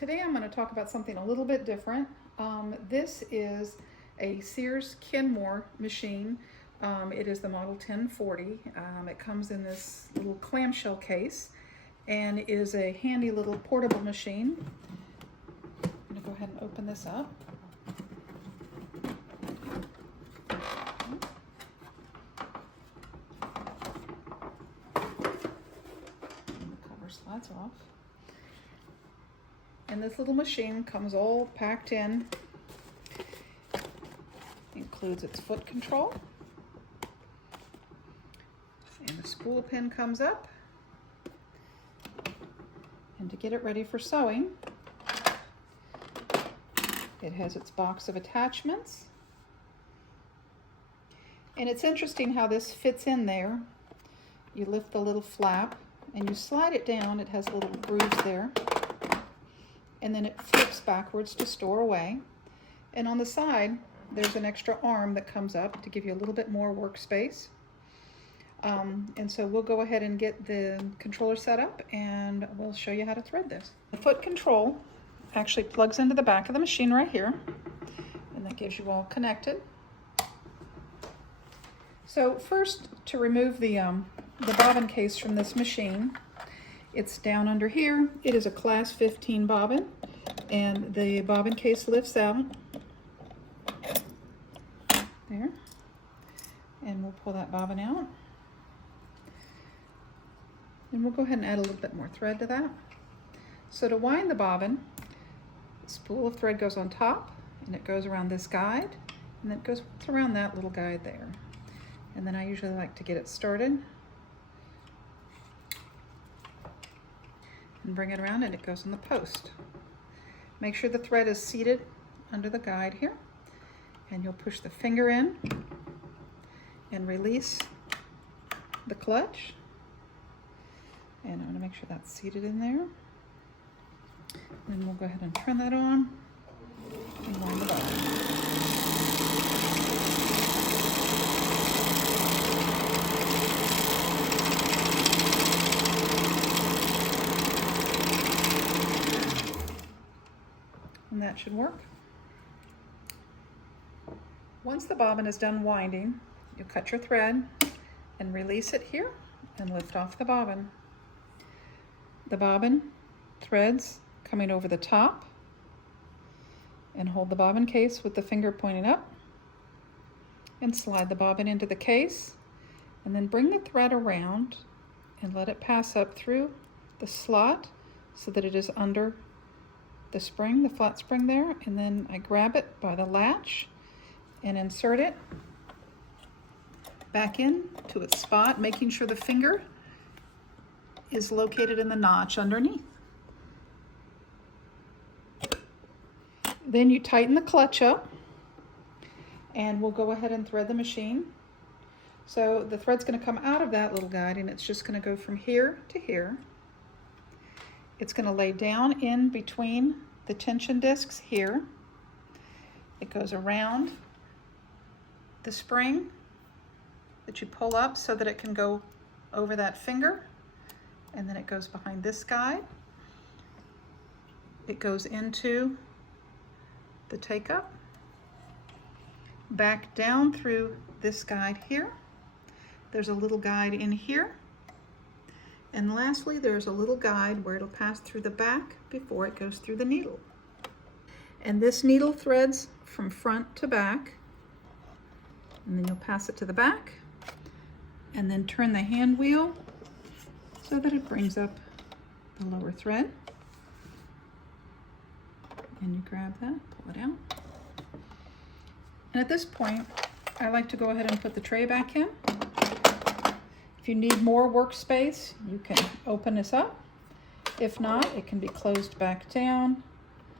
Today I'm going to talk about something a little bit different. This is a Sears Kenmore machine. It is the model 1040. It comes in this little clamshell case and is a handy little portable machine. I'm going to go ahead and open this up. And the cover slides off. And this little machine comes all packed in. Includes its foot control. And the spool pin comes up. And to get it ready for sewing, it has its box of attachments. And it's interesting how this fits in there. You lift the little flap and you slide it down. It has little grooves there. And then it flips backwards to store away. And on the side, there's an extra arm that comes up to give you a little bit more workspace. And so we'll go ahead and get the controller set up and we'll show you how to thread this. The foot control actually plugs into the back of the machine right here, and that gives you all connected. So first, to remove the bobbin case from this machine, it's down under here. It is a class 15 bobbin, and the bobbin case lifts out there, and we'll pull that bobbin out. And we'll go ahead and add a little bit more thread to that. So to wind the bobbin, the spool of thread goes on top, and it goes around this guide, and it goes around that little guide there. And then I usually like to get it started and bring it around, and it goes on the post. Make sure the thread is seated under the guide here, and you'll push the finger in and release the clutch. And I'm going to make sure that's seated in there. Then we'll go ahead and turn that on and wind the bobbin. And that should work. Once the bobbin is done winding, you cut your thread and release it here and lift off the bobbin. The bobbin threads coming over the top, and hold the bobbin case with the finger pointing up and slide the bobbin into the case, and then bring the thread around and let it pass up through the slot so that it is under the spring, the flat spring there, and then I grab it by the latch and insert it back in to its spot, making sure the finger is located in the notch underneath. Then you tighten the clutch up, and we'll go ahead and thread the machine. So the thread's going to come out of that little guide, and it's just going to go from here to here. It's going to lay down in between the tension discs here. It goes around the spring that you pull up so that it can go over that finger, and then it goes behind this guide. It goes into the take-up, back down through this guide here. There's a little guide in here. And lastly, there's a little guide where it'll pass through the back before it goes through the needle. And this needle threads from front to back, and then you'll pass it to the back, and then turn the hand wheel so that it brings up the lower thread. And you grab that, pull it out. And at this point, I like to go ahead and put the tray back in. If you need more workspace, you can open this up. If not, it can be closed back down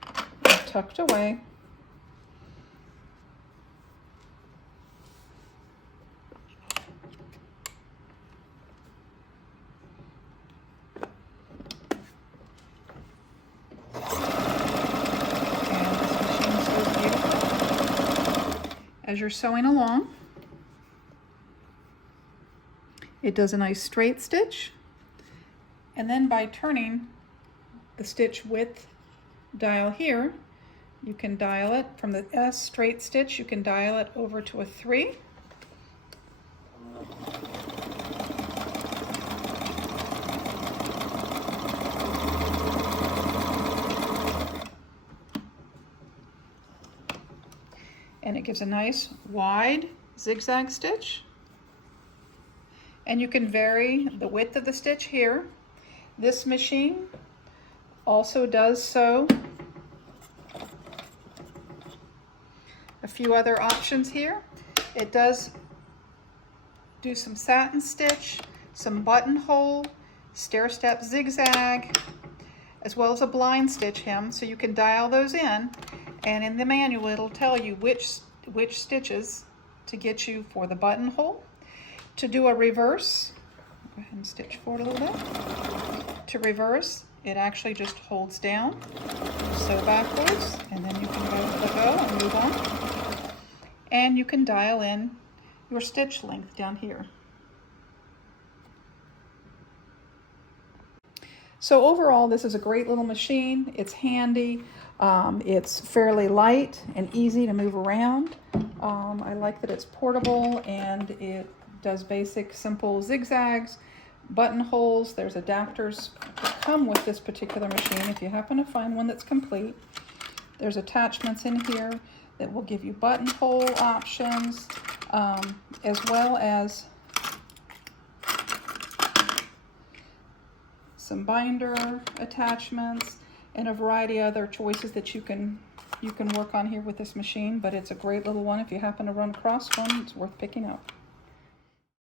and tucked away. As you're sewing along, it does a nice straight stitch, and then by turning the stitch width dial here, you can dial it from the S straight stitch, you can dial it over to a 3. And it gives a nice wide zigzag stitch. And you can vary the width of the stitch here. This machine also does sew. A few other options here. It does do some satin stitch, some buttonhole, stair-step zigzag, as well as a blind stitch hem, so you can dial those in, and in the manual it'll tell you which stitches to get you for the buttonhole. To do a reverse, go ahead and stitch forward a little bit. To reverse, it actually just holds down, sew backwards, and then you can let go and move on. And you can dial in your stitch length down here. So overall, this is a great little machine. It's handy. It's fairly light and easy to move around. I like that it's portable and it does basic simple zigzags, buttonholes. There's adapters that come with this particular machine if you happen to find one that's complete. There's attachments in here that will give you buttonhole options, as well as some binder attachments and a variety of other choices that you can work on here with this machine. But it's a great little one. If you happen to run across one, it's worth picking up.